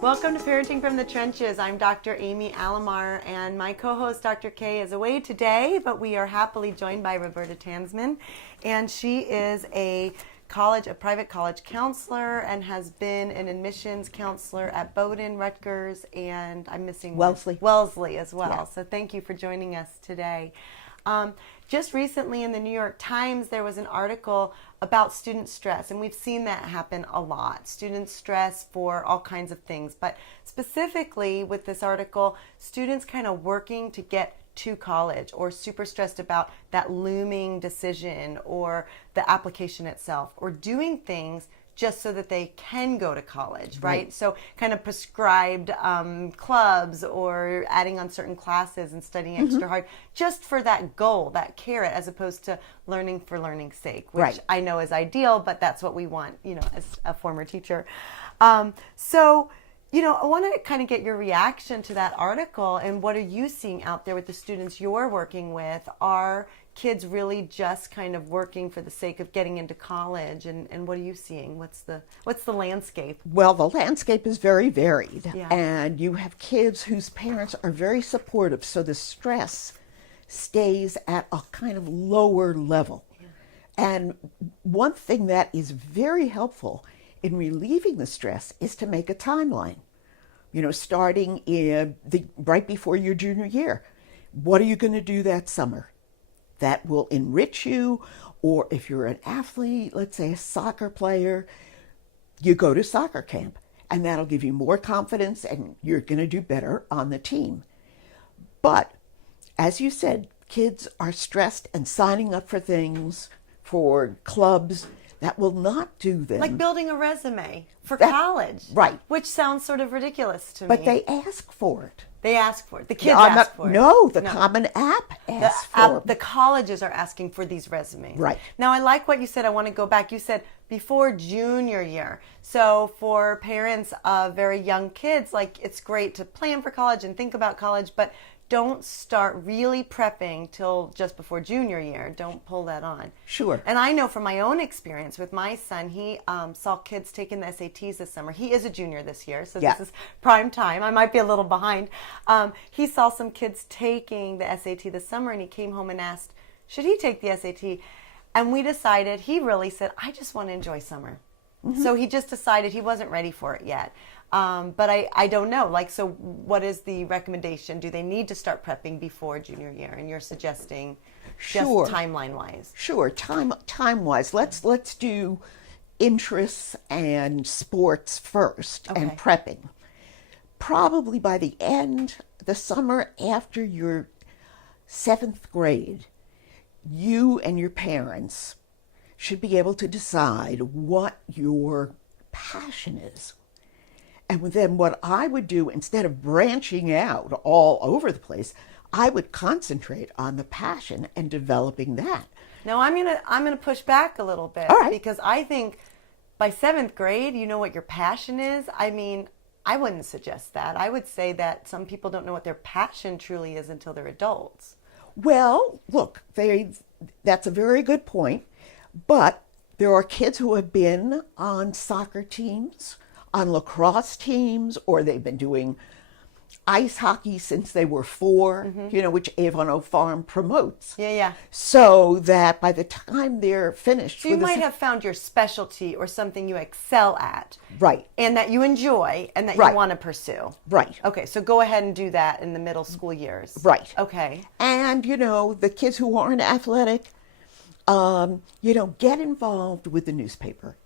Welcome to Parenting from the Trenches. I'm Dr. Amy Alamar, and my co-host Dr. Kay is away today, but we are happily joined by Roberta Tansman, and she is a private college counselor and has been an admissions counselor at Bowdoin, Rutgers, and I'm missing Wellesley as well. Yeah. So thank you for joining us today. Just recently in the New York Times, there was an article about student stress, and we've seen that happen a lot. Student stress for all kinds of things, but specifically with this article, students kind of working to get to college or super stressed about that looming decision or the application itself or doing things just so that they can go to college, right? So kind of prescribed clubs or adding on certain classes and studying extra hard just for that goal, that carrot, as opposed to learning for learning's sake, which I know is ideal, but that's what we want, as a former teacher. So, I want to kind of get your reaction to that article, and what are you seeing out there with the students you're working with? Are kids really just kind of working for the sake of getting into college, and what are you seeing? What's the landscape? Well, the landscape is very varied, and you have kids whose parents are very supportive, so the stress stays at a kind of lower level. And one thing that is very helpful in relieving the stress is to make a timeline. Starting right before your junior year. What are you going to do that summer that will enrich you? Or if you're an athlete, let's say a soccer player, you go to soccer camp, and that'll give you more confidence and you're going to do better on the team. But as you said, kids are stressed and signing up for things, for clubs that will not do them. Like building a resume for college. Right. Which sounds sort of ridiculous to me. But they ask for it. They ask for it. The kids ask for it. No, the Common App asks for it. The colleges are asking for these resumes. Right. Now, I like what you said. I want to go back. You said before junior year. So for parents of very young kids, it's great to plan for college and think about college, but don't start really prepping till just before junior year. Don't pull that on. Sure. And I know from my own experience with my son, he saw kids taking the SATs this summer. He is a junior this year, so this is prime time. I might be a little behind. He saw some kids taking the SAT this summer, and he came home and asked, should he take the SAT? And we decided, he really said, I just want to enjoy summer. So he just decided he wasn't ready for it yet. But I don't know. So what is the recommendation? Do they need to start prepping before junior year? And you're suggesting just timeline-wise. Sure, time-wise. Let's do interests and sports first and prepping. Probably by the summer after your 7th grade, you and your parents should be able to decide what your passion is. And then what I would do, instead of branching out all over the place, I would concentrate on the passion and developing that. Now I'm gonna push back a little bit, because I think by 7th grade, you know what your passion is. I mean, I wouldn't suggest that. I would say that some people don't know what their passion truly is until they're adults. Well, look, that's a very good point. But there are kids who have been on soccer teams, on lacrosse teams, or they've been doing ice hockey since they were 4, which Avon Farm promotes. Yeah. So that by the time they're finished... So you might have found your specialty or something you excel at. Right. And that you enjoy and that you want to pursue. Right. Okay, so go ahead and do that in the middle school years. Right. Okay. And, the kids who aren't athletic, get involved with the newspaper.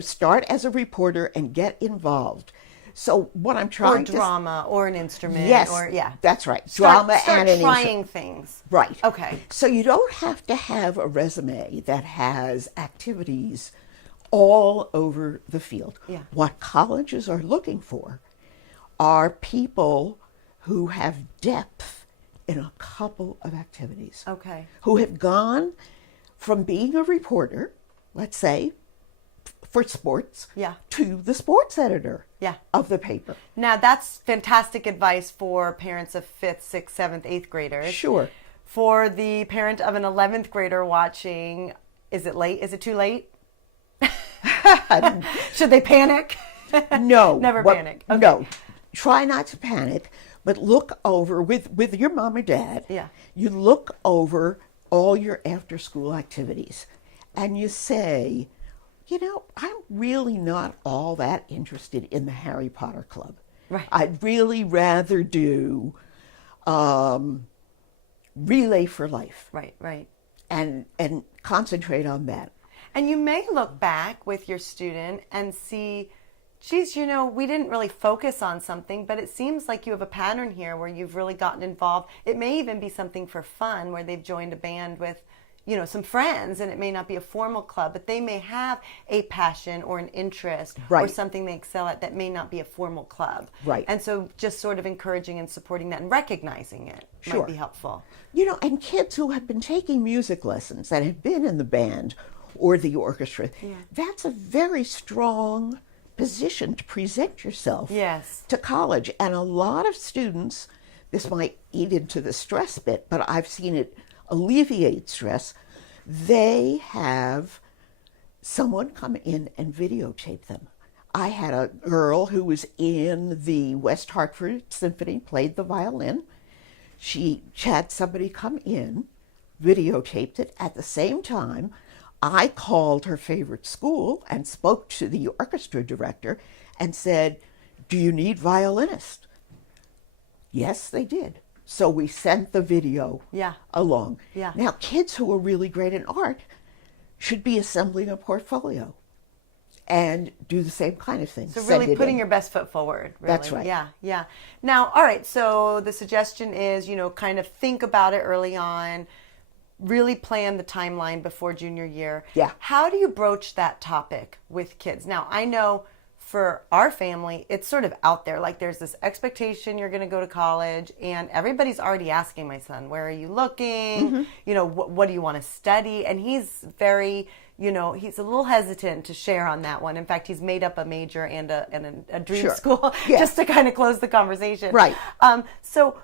Start as a reporter and get involved. So what I'm trying to... Or drama, or an instrument. Yes, that's right. Drama and an instrument. Start trying things. Right. Okay. So you don't have to have a resume that has activities all over the field. Yeah. What colleges are looking for are people who have depth in a couple of activities. Okay. Who have gone from being a reporter, let's say, for sports, to the sports editor of the paper. Now, that's fantastic advice for parents of 5th, 6th, 7th, 8th graders. Sure. For the parent of an 11th grader watching, is it late? Is it too late? Should they panic? No. Never panic. Okay. No. Try not to panic, but look over with your mom or dad. Yeah. You look over all your after school activities and you say, I'm really not all that interested in the Harry Potter Club. Right. I'd really rather do Relay for Life. Right. And concentrate on that. And you may look back with your student and see, geez, we didn't really focus on something, but it seems like you have a pattern here where you've really gotten involved. It may even be something for fun where they've joined a band with, some friends, and it may not be a formal club, but they may have a passion or an interest or something they excel at that may not be a formal club. Right. And so just sort of encouraging and supporting that and recognizing it might be helpful. And kids who have been taking music lessons that have been in the band or the orchestra, that's a very strong position to present yourself to college. And a lot of students, this might eat into the stress bit, but I've seen it alleviate stress. They have someone come in and videotape them. I had a girl who was in the West Hartford Symphony, played the violin. She had somebody come in, videotaped it. At the same time, I called her favorite school and spoke to the orchestra director and said, "Do you need violinists?" Yes, they did. So we sent the video along. Yeah. Now, kids who are really great in art should be assembling a portfolio and do the same kind of thing. So really putting your best foot forward. Really. That's right. Yeah. Now, all right, so the suggestion is, kind of think about it early on, really plan the timeline before junior year. Yeah. How do you broach that topic with kids? Now, I know for our family, it's sort of out there. Like there's this expectation you're going to go to college, and everybody's already asking my son, where are you looking? What do you want to study? And he's very, he's a little hesitant to share on that one. In fact, he's made up a major and a dream school just to kind of close the conversation. Right. So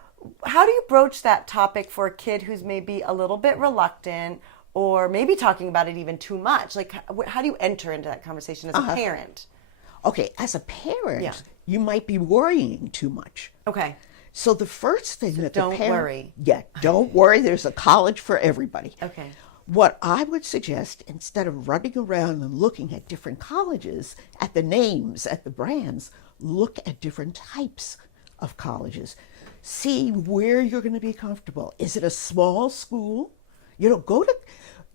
how do you broach that topic for a kid who's maybe a little bit reluctant or maybe talking about it even too much? Like, how do you enter into that conversation as a parent? Okay, as a parent, you might be worrying too much. Okay. So the first thing that the don't parent... worry. Yeah, don't worry. There's a college for everybody. Okay. What I would suggest, instead of running around and looking at different colleges, at the names, at the brands, look at different types of colleges. See where you're going to be comfortable. Is it a small school?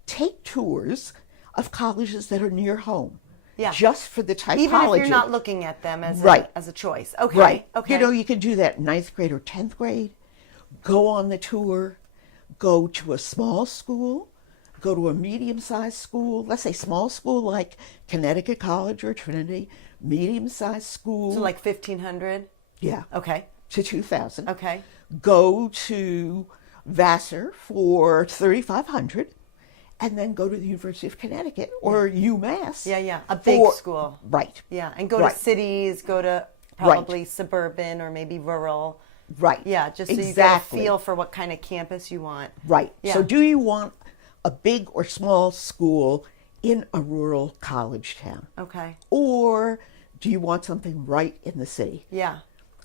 Take tours of colleges that are near home. Yeah. Just for the typology. Even if you're not looking at them as a choice. Okay. Right. Okay. You can do that in 9th grade or 10th grade. Go on the tour. Go to a small school. Go to a medium-sized school. Let's say small school like Connecticut College or Trinity. Medium-sized school. So like 1,500? Yeah. Okay. To 2,000. Okay. Go to Vassar for 3,500. And then go to the University of Connecticut or UMass. Yeah. A big school. Right. Yeah. And go to cities, go to probably suburban or maybe rural. Right. Yeah. Just so you get a feel for what kind of campus you want. Right. Yeah. So do you want a big or small school in a rural college town? Okay. Or do you want something right in the city? Yeah.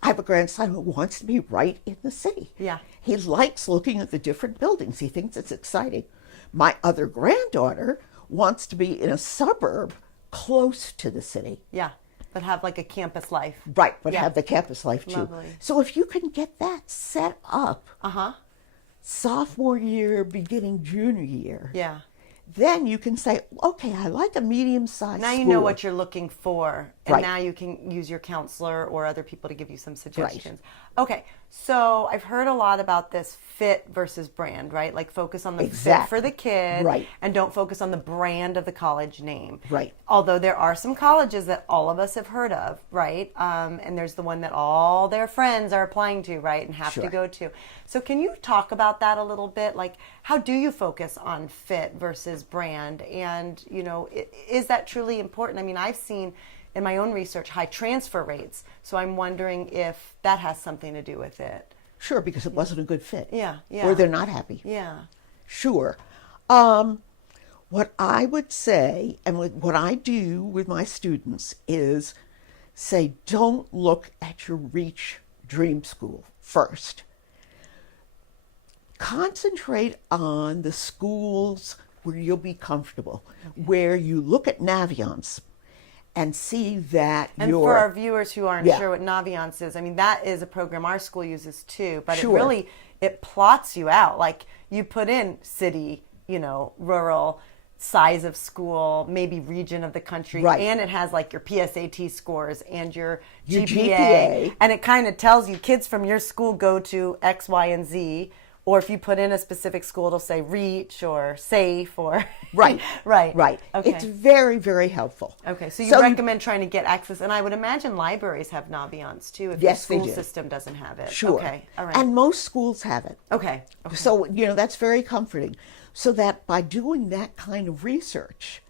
I have a grandson who wants to be right in the city. Yeah. He likes looking at the different buildings. He thinks it's exciting. My other granddaughter wants to be in a suburb close to the city. Yeah, but have like a campus life. Right, but have the campus life too. Lovely. So if you can get that set up, sophomore year, beginning junior year, then you can say, okay, I like a medium-sized Now you school. know what you're looking for, and now you can use your counselor or other people to give you some suggestions. Right. Okay, so I've heard a lot about this fit versus brand, right? Like focus on the fit for the kid, and don't focus on the brand of the college name. Right. Although there are some colleges that all of us have heard of, right? And there's the one that all their friends are applying to, right, and have to go to. So can you talk about that a little bit? Like, how do you focus on fit versus brand? And, is that truly important? I mean, I've seen in my own research high transfer rates. So I'm wondering if that has something to do with it. Sure, because it wasn't a good fit. Yeah. Or they're not happy. Yeah. Sure. What I would say, and what I do with my students is say, don't look at your reach dream school first. Concentrate on the schools where you'll be comfortable, where you look at Naviance and see that and for our viewers who aren't sure what Naviance is, I mean, that is a program our school uses too, but it plots you out. Like, you put in city, rural, size of school, maybe region of the country, and it has like your PSAT scores and your GPA, and it kind of tells you kids from your school go to X, Y, and Z. Or if you put in a specific school, it'll say reach or safe or... Right. Okay. It's very, very helpful. Okay, so you recommend trying to get access. And I would imagine libraries have Naviance too if your school system doesn't have it. Sure. Okay, all right. And most schools have it. Okay. So, that's very comforting. So that by doing that kind of research,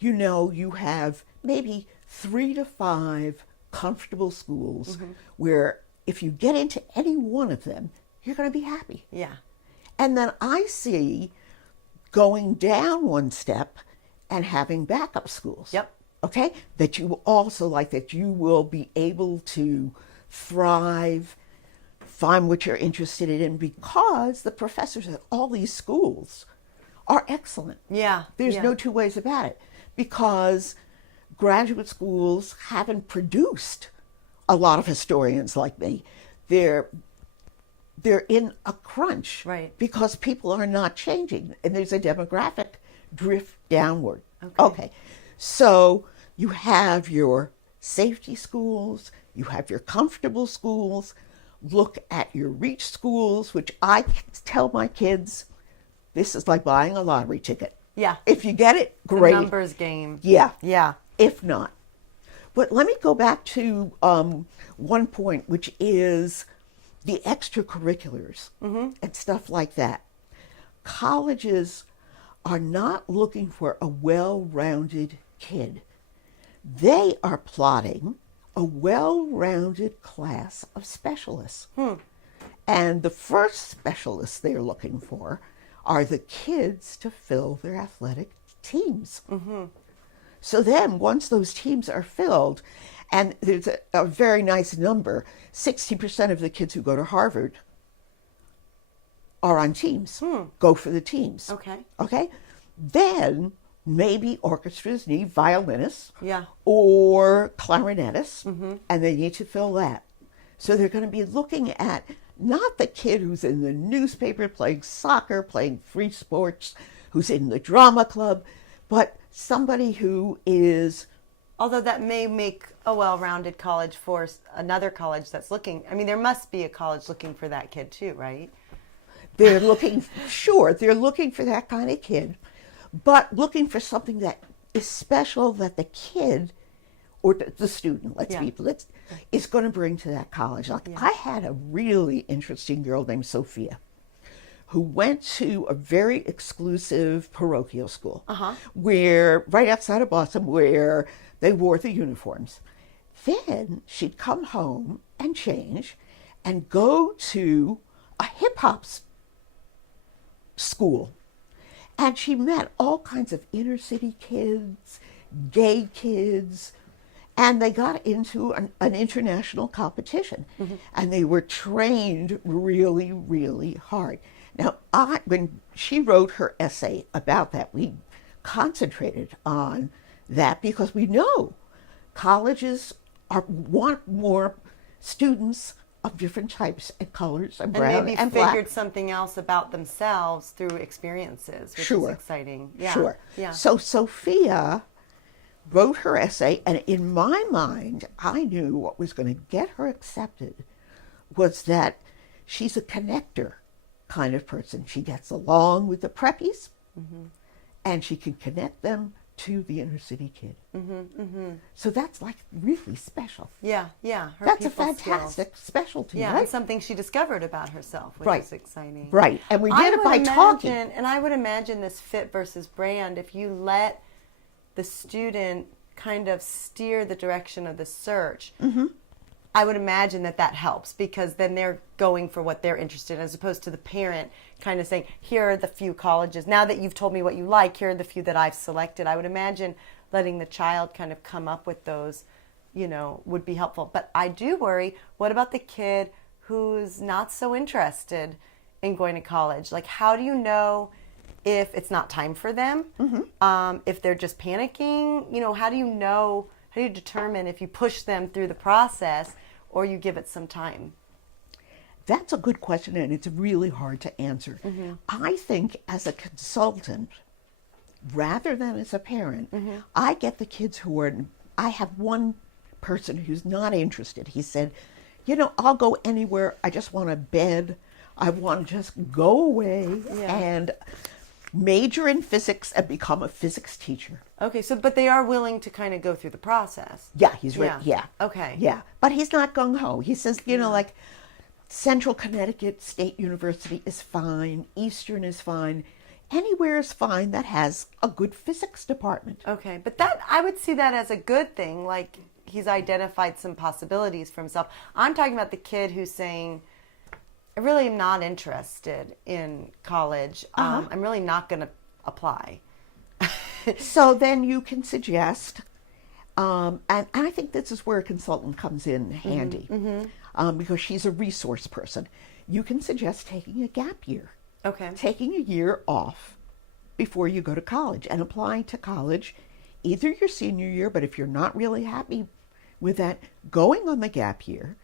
you have maybe 3 to 5 comfortable schools where if you get into any one of them, you're going to be happy. Yeah. And then I see going down one step and having backup schools. Yep. Okay? That you also like, that you will be able to thrive, find what you're interested in, because the professors at all these schools are excellent. Yeah. There's no two ways about it. Because graduate schools haven't produced a lot of historians like me. They're in a crunch, right? Because people are not changing, and there's a demographic drift downward. Okay. So you have your safety schools, you have your comfortable schools. Look at your reach schools, which I tell my kids, this is like buying a lottery ticket. Yeah. If you get it, great. The numbers game. Yeah. Yeah. If not. But let me go back to one point, which is the extracurriculars and stuff like that. Colleges are not looking for a well-rounded kid. They are plotting a well-rounded class of specialists. And the first specialists they're looking for are the kids to fill their athletic teams. So then once those teams are filled, and there's a very nice number, 60% of the kids who go to Harvard are on teams, go for the teams. Okay? Then maybe orchestras need violinists or clarinetists, and they need to fill that. So they're going to be looking at not the kid who's in the newspaper playing soccer, playing free sports, who's in the drama club, but somebody who is... Although that may make a well-rounded college for another college that's looking... I mean, there must be a college looking for that kid too, right? They're looking... Sure, they're looking for that kind of kid, but looking for something that is special that the kid, or the student, is going to bring to that college. Like, I had a really interesting girl named Sophia who went to a very exclusive parochial school, where right outside of Boston, where they wore the uniforms. Then she'd come home and change and go to a hip-hop school. And she met all kinds of inner-city kids, gay kids, and they got into an international competition. And they were trained really, really hard. Now, when she wrote her essay about that, we concentrated on that because we know colleges want more students of different types and colors and brown and black. And maybe figured something else about themselves through experiences, which is exciting. Yeah. Sure. Yeah. So Sophia wrote her essay, and in my mind, I knew what was going to get her accepted was that she's a connector kind of person. She gets along with the preppies, and she can connect them to the inner city kid. So that's like really special. Yeah. That's a fantastic specialty, yeah, right? and something she discovered about herself, which is exciting. Right, and we did it by talking. And I would imagine this fit versus brand, if you let the student kind of steer the direction of the search, I would imagine that helps, because then they're going for what they're interested in, as opposed to the parent kind of saying, here are the few colleges. Now that you've told me what you like, here are the few that I've selected. I would imagine letting the child kind of come up with those would be helpful. But I do worry, what about the kid who's not so interested in going to college? Like, how do you know if it's not time for them? If they're just panicking? How do you determine if you push them through the process or you give it some time? That's a good question, and it's really hard to answer. I think as a consultant, rather than as a parent, I get the kids I have one person who's not interested. He said, I'll go anywhere. I just want a bed. I want to just go away and major in physics and become a physics teacher. Okay, but they are willing to kind of go through the process. Yeah, he's right. Yeah. Okay. Yeah, but he's not gung-ho. He says, like, Central Connecticut State University is fine. Eastern is fine. Anywhere is fine that has a good physics department. Okay, but I would see that as a good thing. Like, he's identified some possibilities for himself. I'm talking about the kid who's saying, I really am not interested in college. I'm really not going to apply. So then you can suggest, and I think this is where a consultant comes in handy, because she's a resource person. You can suggest taking a gap year. Okay. Taking a year off before you go to college and applying to college either your senior year, but if you're not really happy with that, going on the gap year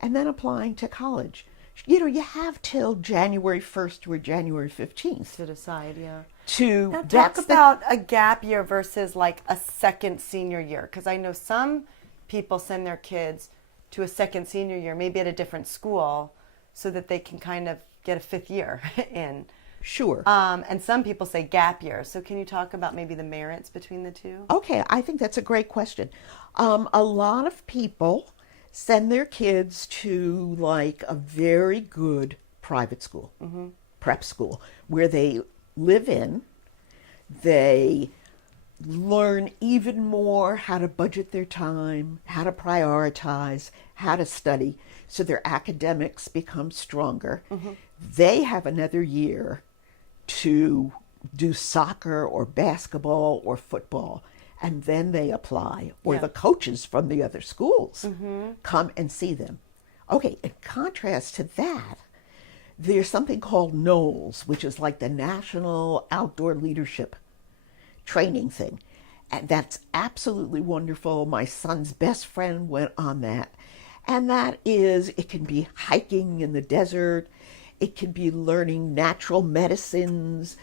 and then applying to college. You have till January 1st or January 15th. To decide, yeah. Now talk about a gap year versus like a second senior year, because I know some people send their kids to a second senior year, maybe at a different school, so that they can kind of get a fifth year in. Sure. And some people say gap year. So can you talk about maybe the merits between the two? Okay, I think that's a great question. A lot of people send their kids to like a very good private school, prep school, where they live in, they learn even more how to budget their time, how to prioritize, how to study, so their academics become stronger. They have another year to do soccer or basketball or football, and then they apply, or the coaches from the other schools come and see them. Okay, in contrast to that, there's something called NOLS, which is like the National Outdoor Leadership Training thing. And that's absolutely wonderful. My son's best friend went on that. And that is, it can be hiking in the desert. It can be learning natural medicines.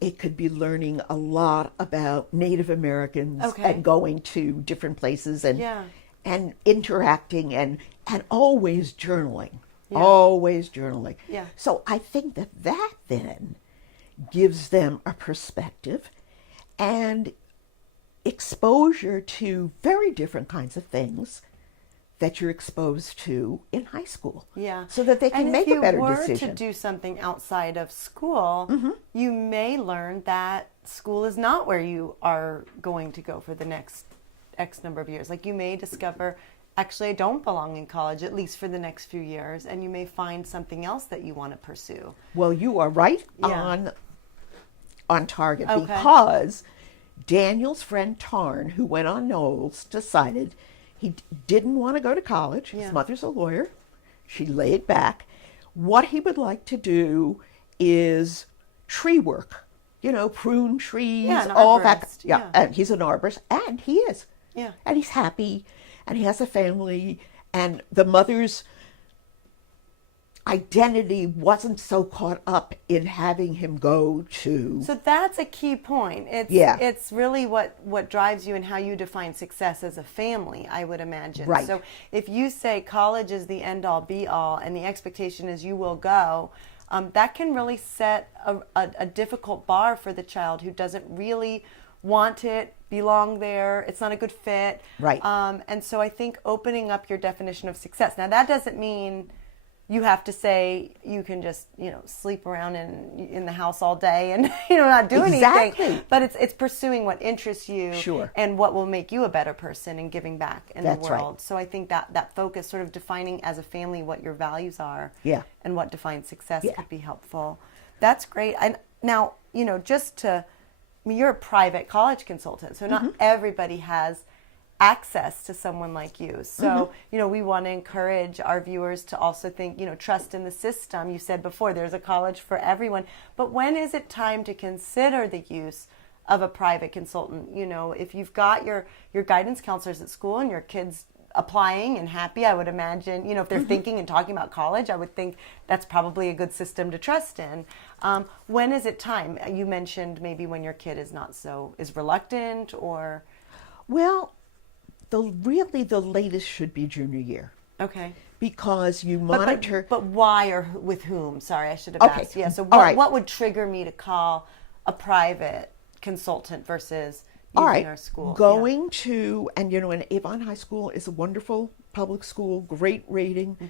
It could be learning a lot about Native Americans and going to different places and interacting and always journaling. Always journaling. So I think that then gives them a perspective and exposure to very different kinds of things that you're exposed to in high school. So that they can make a better decision. And if you were to do something outside of school, you may learn that school is not where you are going to go for the next X number of years. Like, you may discover, actually, I don't belong in college, at least for the next few years, and you may find something else that you want to pursue. Well, you are right on target, because Daniel's friend Tarn, who went on Knowles, decided he didn't want to go to college. His mother's a lawyer. She laid back. What he would like to do is tree work, prune trees, all that. And he's an arborist, and he is. And he's happy, and he has a family, and the mother's identity wasn't so caught up in having him go to. So that's a key point. It's really what drives you and how you define success as a family, I would imagine. Right. So if you say college is the end all be all and the expectation is you will go, that can really set a difficult bar for the child who doesn't really want it, belong there, it's not a good fit. Right. And so I think opening up your definition of success. Now that doesn't mean you have to say you can just, sleep around in the house all day and, not do anything. But it's pursuing what interests you and what will make you a better person and giving back in the world. Right. So I think that focus, sort of defining as a family what your values are and what defines success could be helpful. That's great. And now, you're a private college consultant, so not everybody has access to someone like you. So, we want to encourage our viewers to also think, trust in the system. You said before, there's a college for everyone. But when is it time to consider the use of a private consultant? If you've got your guidance counselors at school and your kids applying and happy, I would imagine, if they're thinking and talking about college, I would think that's probably a good system to trust in. When is it time? You mentioned maybe when your kid is reluctant or... Well, the latest should be junior year. Okay. Because you monitor... But why or with whom? Sorry, I should have asked. Yeah, so what would trigger me to call a private consultant versus using our school? Going to, and and Avon High School is a wonderful public school, great rating. Mm-hmm.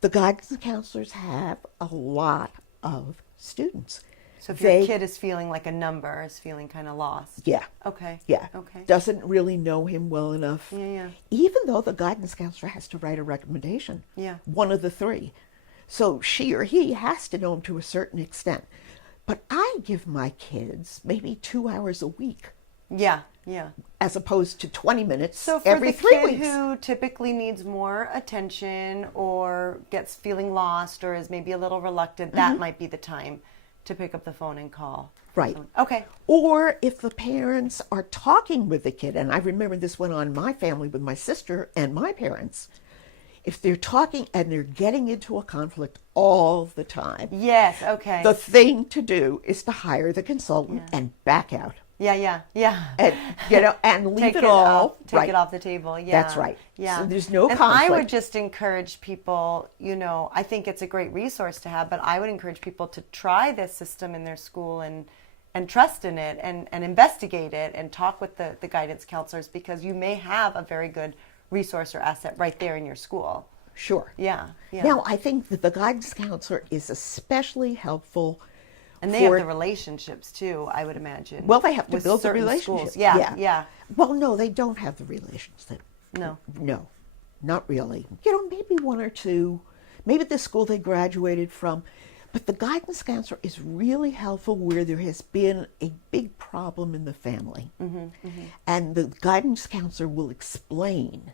The guidance counselors have a lot of students. So if your kid is feeling like a number, is feeling kind of lost. Yeah. Okay. Yeah. Okay. Doesn't really know him well enough. Yeah. Even though the guidance counselor has to write a recommendation. Yeah. One of the three. So she or he has to know him to a certain extent. But I give my kids maybe 2 hours a week. Yeah. As opposed to 20 minutes So every 3 weeks. for the kid who typically needs more attention or gets feeling lost or is maybe a little reluctant, that might be the time to pick up the phone and call. Right. Someone. Okay. Or if the parents are talking with the kid, and I remember this went on in my family with my sister and my parents, if they're talking and they're getting into a conflict all the time. Yes, okay. The thing to do is to hire the consultant and back out. Yeah. And, and leave Take it all. Take it off the table. Yeah. That's right. Yeah. So there's no and conflict. I would just encourage people, I think it's a great resource to have, but I would encourage people to try this system in their school and trust in it and investigate it and talk with the guidance counselors, because you may have a very good resource or asset right there in your school. Sure. Yeah. Now, I think that the guidance counselor is especially helpful. And they have the relationships too, I would imagine. Well, they have to build the relationship. Schools. Yeah. Well, no, they don't have the relationship. No, not really. Maybe one or two, maybe the school they graduated from. But the guidance counselor is really helpful where there has been a big problem in the family. And the guidance counselor will explain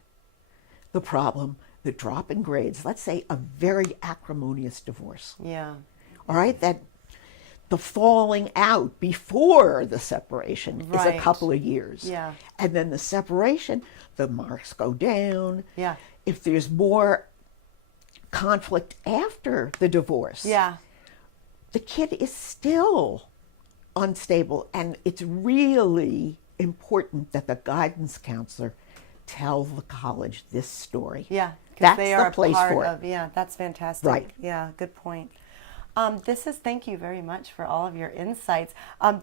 the problem, the drop in grades, let's say a very acrimonious divorce. Yeah. All right, that the falling out before the separation is a couple of years. Yeah. And then the separation, the marks go down. Yeah. If there's more conflict after the divorce, the kid is still unstable. And it's really important that the guidance counselor tell the college this story. Yeah. That's they are the place for it. Yeah, that's fantastic. Right. Yeah, good point. Thank you very much for all of your insights.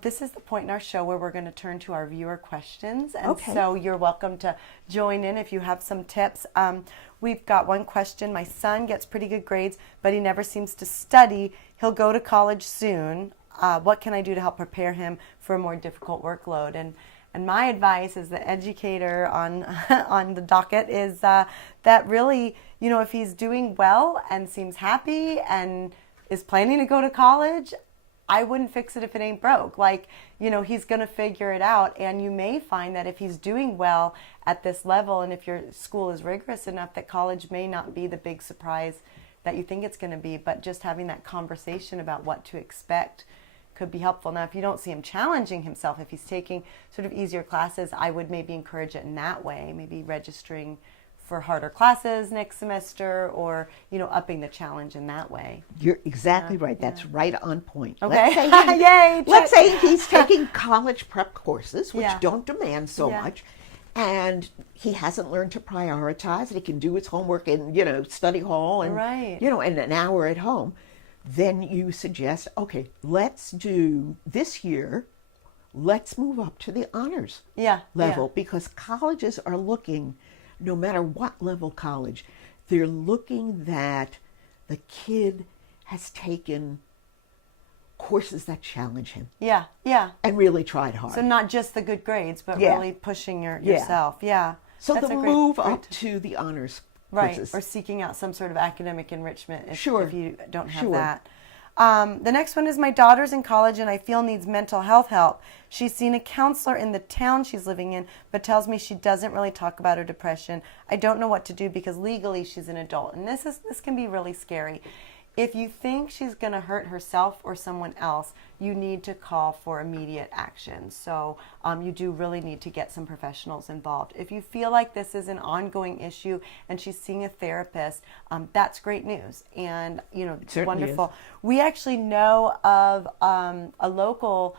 This is the point in our show where we're going to turn to our viewer questions. And so you're welcome to join in if you have some tips. We've got one question. My son gets pretty good grades, but he never seems to study. He'll go to college soon. What can I do to help prepare him for a more difficult workload? And my advice as the educator on on the docket is that really, if he's doing well and seems happy and is planning to go to college, I wouldn't fix it if it ain't broke. He's going to figure it out. And you may find that if he's doing well at this level and if your school is rigorous enough, that college may not be the big surprise that you think it's going to be. But just having that conversation about what to expect could be helpful. Now, if you don't see him challenging himself, if he's taking sort of easier classes, I would maybe encourage it in that way, maybe registering for harder classes next semester or, upping the challenge in that way. You're exactly right. That's right on point. Okay. Let's say he's taking college prep courses, which don't demand so much, and he hasn't learned to prioritize, and he can do his homework in, study hall and, in an hour at home. Then you suggest, okay, let's do this year, let's move up to the honors level, because colleges are looking, no matter what level college, they're looking that the kid has taken courses that challenge him. Yeah. And really tried hard. So not just the good grades, but really pushing yourself. Yeah. So the move up to the honors Right, or seeking out some sort of academic enrichment if you don't have that. The next one is my daughter's in college and I feel needs mental health help. She's seen a counselor in the town she's living in, but tells me she doesn't really talk about her depression. I don't know what to do because legally she's an adult. And this can be really scary. If you think she's going to hurt herself or someone else, you need to call for immediate action. So you do really need to get some professionals involved. If you feel like this is an ongoing issue and she's seeing a therapist, that's great news. And, it's wonderful. Is. We actually know of a local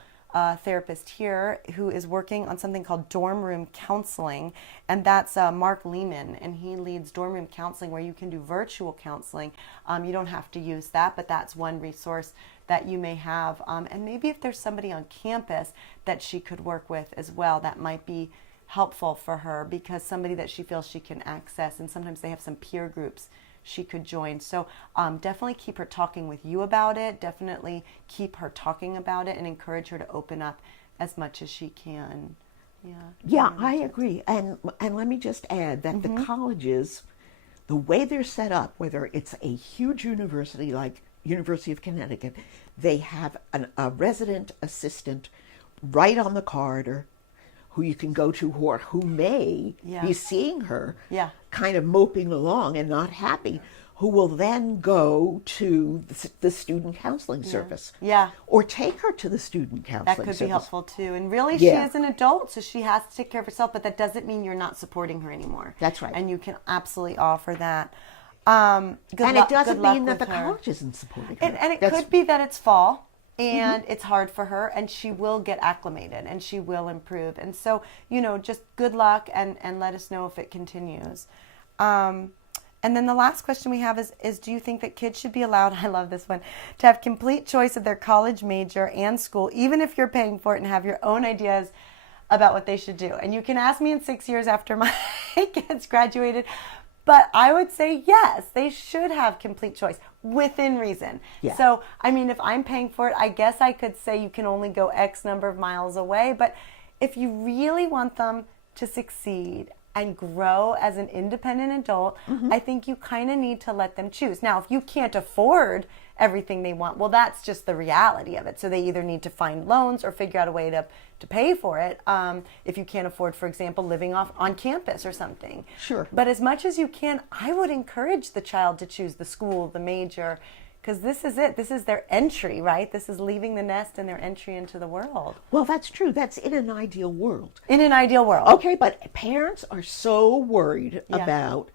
therapist here who is working on something called dorm room counseling, and that's Mark Lehman, and he leads dorm room counseling where you can do virtual counseling. You don't have to use that, but that's one resource that you may have. And maybe if there's somebody on campus that she could work with as well, that might be helpful for her, because somebody that she feels she can access, and sometimes they have some peer groups she could join. So definitely keep her talking with you about it. Definitely keep her talking about it and encourage her to open up as much as she can. Yeah, I agree. And let me just add that the colleges, the way they're set up, whether it's a huge university like University of Connecticut, they have a resident assistant right on the corridor who you can go to, or who may be seeing her, kind of moping along and not happy, who will then go to the student counseling service. Or take her to the student counseling service. That could be helpful too. And really, she is an adult, so she has to take care of herself, but that doesn't mean you're not supporting her anymore. That's right. And you can absolutely offer that. It doesn't mean that the college isn't supporting her. And it could be that it's fall. And it's hard for her, and she will get acclimated, and she will improve. And so, just good luck, and let us know if it continues. And then the last question we have is do you think that kids should be allowed, I love this one, to have complete choice of their college major and school, even if you're paying for it, and have your own ideas about what they should do? And you can ask me in 6 years after my kids graduated. But I would say, yes, they should have complete choice within reason. So, if I'm paying for it, I guess I could say you can only go X number of miles away. But if you really want them to succeed and grow as an independent adult, I think you kind of need to let them choose. Now, if you can't afford everything they want, well, that's just the reality of it. So they either need to find loans or figure out a way to pay for it. If you can't afford, for example, living on campus or something. Sure. But as much as you can, I would encourage the child to choose the school, the major, because this is it. This is their entry, right? This is leaving the nest and their entry into the world. Well, that's true. That's in an ideal world. In an ideal world. Okay, but parents are so worried about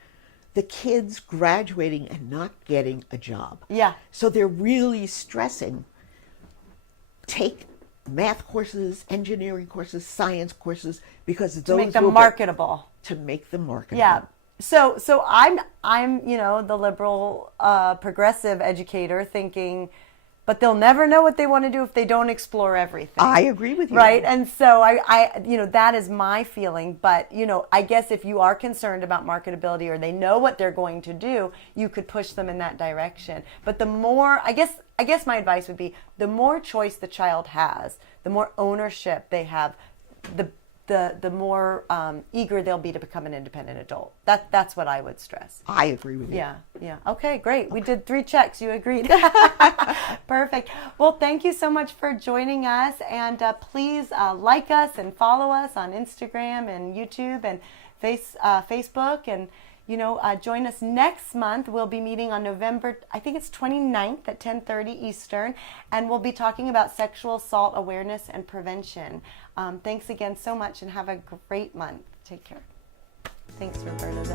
the kids graduating and not getting a job. So they're really stressing. Take math courses, engineering courses, science courses, because those to make them marketable. So I'm the liberal progressive educator thinking, but they'll never know what they want to do if they don't explore everything. I agree with you. Right? And so I that is my feeling. But, I guess if you are concerned about marketability, or they know what they're going to do, you could push them in that direction. But the more, I guess my advice would be, the more choice the child has, the more ownership they have, the more eager they'll be to become an independent adult. That's what I would stress. I agree with you. Yeah. Okay, great. We did 3 checks. You agreed. Perfect. Well, thank you so much for joining us. And please like us and follow us on Instagram and YouTube and Facebook. And, join us next month. We'll be meeting on November, I think it's 29th at 10:30 Eastern. And we'll be talking about sexual assault awareness and prevention. Thanks again so much, and have a great month. Take care. Thanks, Roberta.